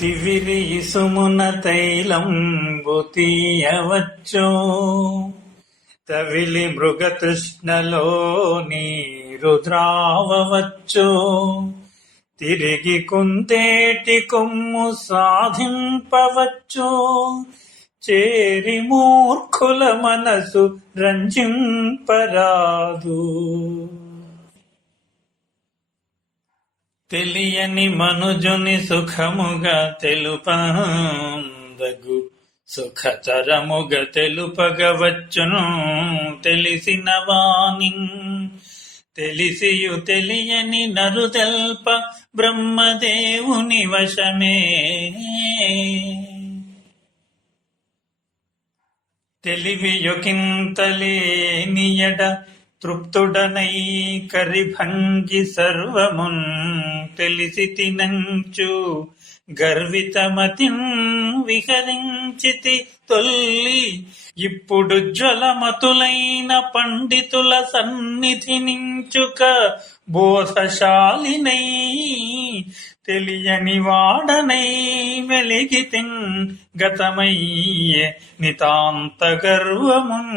తివిరి ఇసుమున తైలంబు తీయవచ్చో, తవిలి మృగతృష్ణలో నీరు ద్రావవచ్చో, తిరిగి కుందేటి కొమ్ము సాధింపవచ్చో, చేరి మూర్ఖుల మనసు రంజింపరాదు. తెలియని మనుజుని సుఖముగా తెలుపందగు, సుఖతరముగా తెలుపగవచ్చును తెలిసిన వాణి. తెలిసియు తెలియని నరు తెల్ప బ్రహ్మదేవుని వశమే. తెలివియొకింతలేనియడ తృప్తుడనై కరిభంగి సర్వమున్ తెలిసి తినంచు గర్వితమతిం విహరించితి తొల్లి. ఇప్పుడు జ్వలమతులైన పండితుల సన్నిధి నించుక బోధశాలినై తెలియని వాడనై వెలిగితిన్ గతమయ్యే నితాంత గర్వమున్.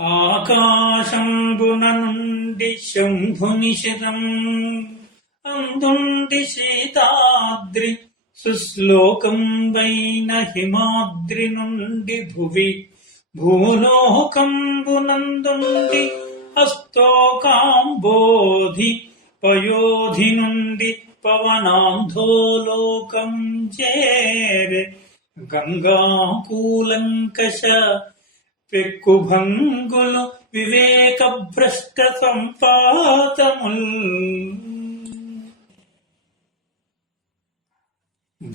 ఆకాశంబున నుండి శంభుని శిరం అందుండి శీతాద్రి, సుశ్లోకంబైన హిమాద్రి నుండి భువి భూలోకంబునందుండి హస్తోకాంబోధి పయోధి నుండి పవనాంధోలోకం చేరే. గంగాకూలంకష పెక్కుభంగులు వివేక భ్రష్ట సంపాతముల్.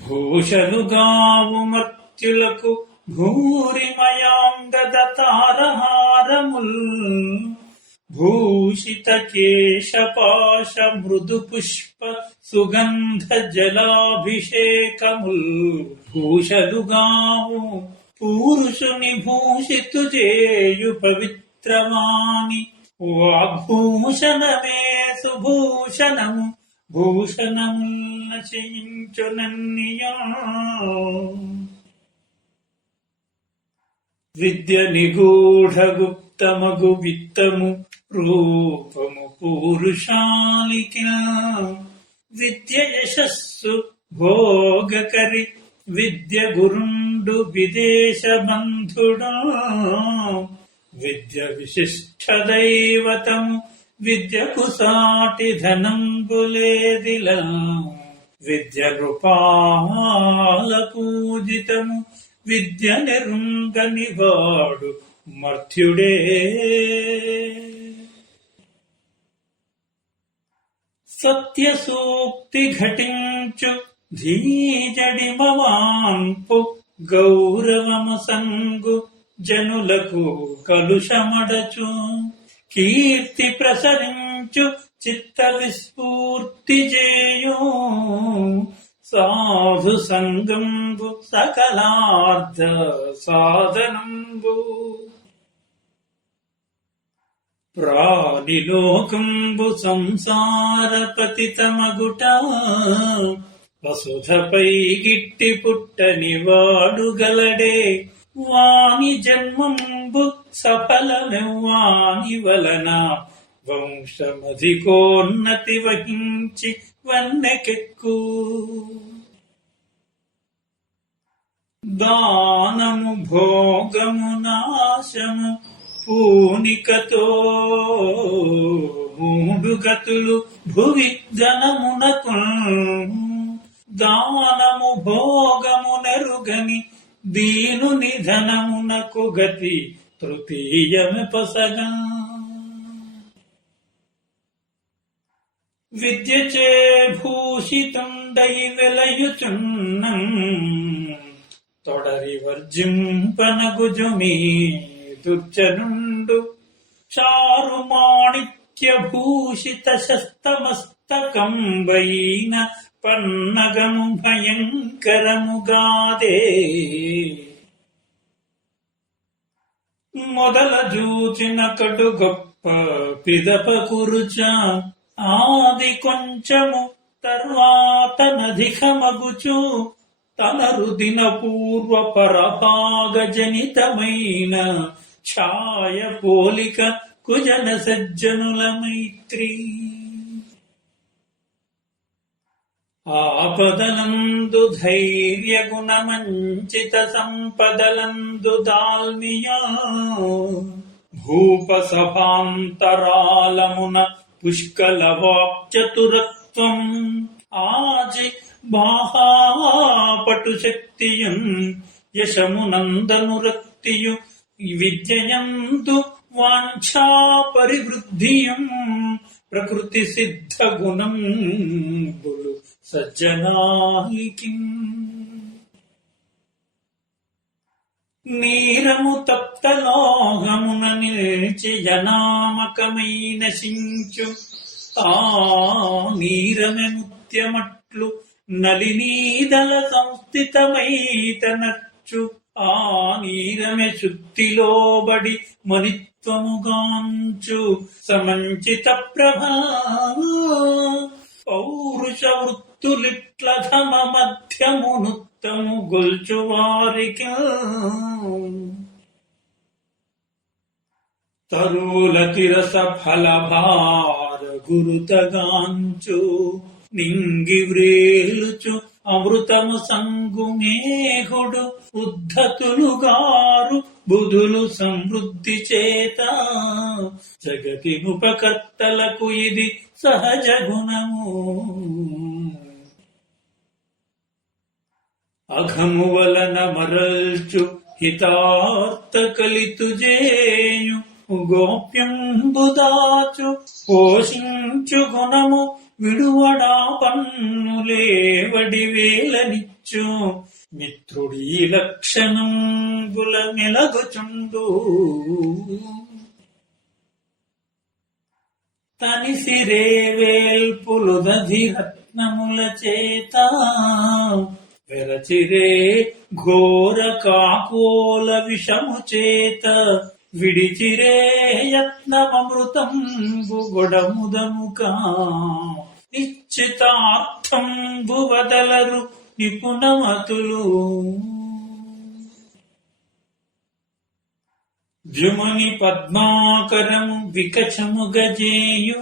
భూషలుగావు మర్త్యులకు భూరిమయాంగద తారహారముల్. భూషిత కేశపాశ మృదు పుష్ప సుగంధ జలాభిషేకముల్. భూషలుగావు పురుషుని భూషితు చేయు పవిత్రవాణి. వాగ్భూషణమే సుభూషణము, భూషణముల్ నశయించునన్నియా. విద్య నిగూఢ గుప్తమగు విత్తము రూపము పూరుషాలిక. విద్య యశస్సు భోగకరి, విద్య గురుండు విదేశ బంధుడు. విద్య విశిష్ట దైవతము, విద్యకు సాటి ధనంబులేదిలా. విద్య రూపాల పూజితము, విద్య నెరుంగని వాడు మర్త్యుడే. సత్య సూక్తి ఘటించు ధీజడిమవాంపు, గౌరవము సంగు జనులకు కలుషమడచు. కీర్తి ప్రసరించు చిత్త విస్ఫూర్తి చేయు, సాధు సంగంబు సకలార్థ సాధనంబు. ప్రాణిలోకంబు సంసార పతితమగుట, వసుధపై గిట్టి పుట్టని వాడు గలడే. వాని జన్మంబు సఫలమెవ్వాని వలన, వంశమధికోన్నతి వహించి వన్నెకెక్కు. దానము భోగము నాశము పూనికతో, మూడు గతులు భువి ధనమునకు. దానము భోగము నెరుగని దీనుని ధనమునకు గతి తృతీయము పసగా. విద్యచే భూషితుండై వెలయుచున్నం, తొడరి వర్జింపనగుజుని దుర్జనుండు. చారు మాణిక్య భూషిత శస్తమస్తకంబైన పన్నగము భయంకరముగాదే. మొదల జూచిన కడు గొప్ప పిదప కురుచ, ఆది కొంచెము తర్వాత నధికమగుచు తనరు దిన పూర్వ పరభాగ జనితమైన ఛాయ పోలిక కుజన సజ్జనుల మైత్రి. ఆపదలందు ధైర్య గుణమంచిత సంపదలందు దాల్మియా భూప సభాంతరాలమున పుష్కల వాక్చతురత్వం ఆజి బాహాపటు శక్తియం యశమునందనురక్తియు విద్యయందు వాంఛా పరివృద్ధియం ప్రకృతి సిద్ధ గుణం బులు సజ్జనాలికి. నీరము తప్తలోహమున నిల్చి జనామకమైన శించు ఆ నీరమె ముత్యమట్లు నలినీదల సంస్థితమైతనర్చు ఆ నీరమె శుద్ధిలోబడి మనిత్వముగాంచు సమంచిత ప్రభా పౌరుష వృత్తులిట్లధమ మధ్యమునుత్తము గొల్చువారికి తరుల తిరస ఫలభార గురుతగాంచు నింగి వ్రేలుచు అమృతము సంగుమేఘుడు ఉద్ధతులుగారు బుధులు సమృద్ధి చేత జగతినుపకర్తలకు ఇది సహజ గుణము. అఘము వలన మరల్చు హితార్థ కలితు జేయు గోప్యంబుదాచు పోషించు గుణము విడువడా పన్నులేవడి వేలనిచ్చు మిత్రుడీ లక్షణం గుల మెలగుచుండు. తనిసిరే వేల్పులు దధిరత్నముల చేత వెరచిరే ఘోర కాకోల విషము చేత విడిచిరే యత్నమృతంబు గొడముదముకా నిశ్చితార్థంబు వదలరు నిపుణమతులు. ద్యుమని పద్మాకరము వికచము గజేయు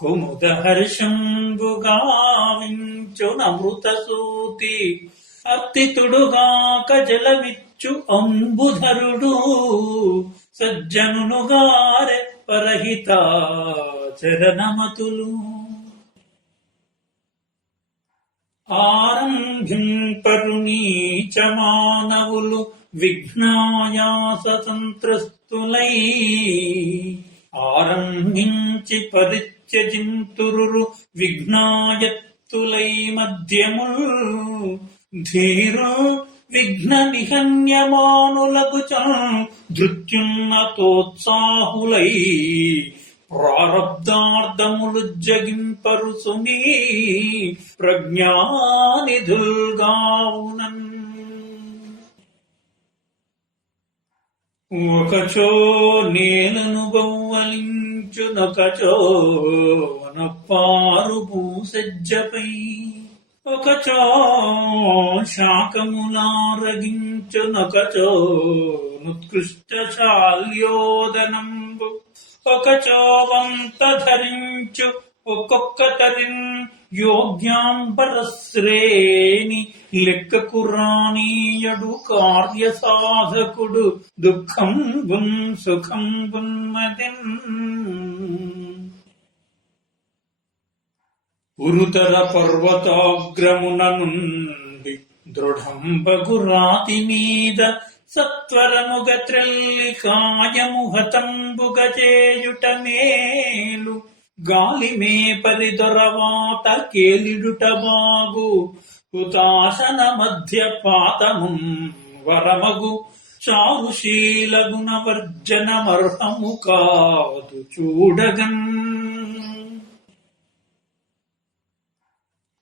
కుముద హర్షంబు గావించు నమృత సూతి అర్తితుడుగాక జలమిచ్చు అంబుధరుడు సజ్జనుగారె పరహిత చరణమతులు. ఆరంభింపరు నీచ మానవులు విఘ్నాయాస సంత్రస్తులై ఆరంభించి పరిత్యజింతురు విఘ్నాయత్తులై మధ్యముల్ ధీరు విఘ్న నిహన్యమానులకు ధృత్యున్నతోత్సాహులై ప్రారబ్ధార్థములు జగింపరు సునీ ప్రజ్ఞానిధుల్గావునన్. ఒకచో నేలను బౌవలించునొకచో వనపారు భూసజ్జపై ఒకచో శాకములారగించునొకచో నుత్కృష్ట శాల్యోదనంబు ఒకచో వంత ధరించు ఒక్కొక్క తరిన్ యోగ్యాంబరశ్రేణి లెక్కకు రానీయడు కార్య సాధకుడు దుఃఖం గున్ సుఖం గున్మదిన్. ఉరుతర పర్వతాగ్రమున నుండి దృఢంబగు రాతి మీద సత్వరముగ త్రెల్లి కాయము హతంబుగ చేయుట మేలు గాలి మే పరిదొరవాత కేలిడుట బాగు హుతాశన మధ్య పాతము వరమగు చారుశీల గుణవర్జనమర్హము కాదు చూడగన్.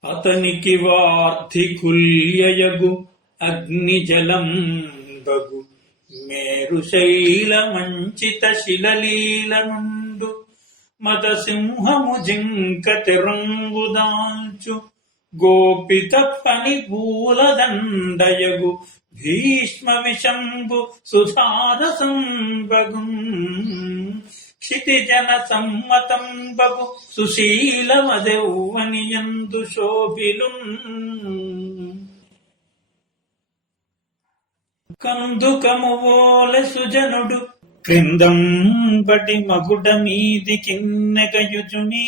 అతనికి వార్ధికుల్యయగు అగ్ని జలం బగు మేరు శైల మంచిత శిలలీల నుండు మదసింహము జింకతి రంగుదాల్చు గోపిత పని పూలదండయగు భీష్మ విశంభు సుధారసంబగు క్షితిజన సమ్మతంబగు సుశీలమదెవ్వనియందు శోభిలున్ కందుకమువోలె సుజనుడు క్రిందంబటి మగుడ మీది కిన్నెగయుచుని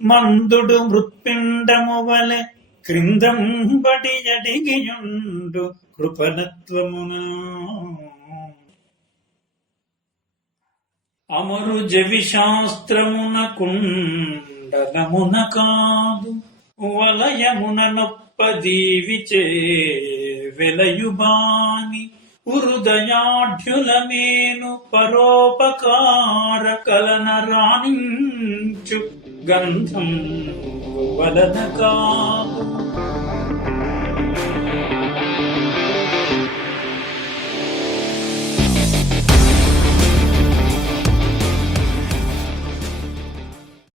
మందుడు మృత్పిండము వలె క్రిందంబటి అడిగియుండు కృపణత్వమున అమరు జవి శాస్త్రమున కుండలమున కాదు వలయమున నొప్పదీవిచే వెలయుబాని హృదయాఢ్యులమేను పరోపకార కలన రాణించు గంధం వలన కాదు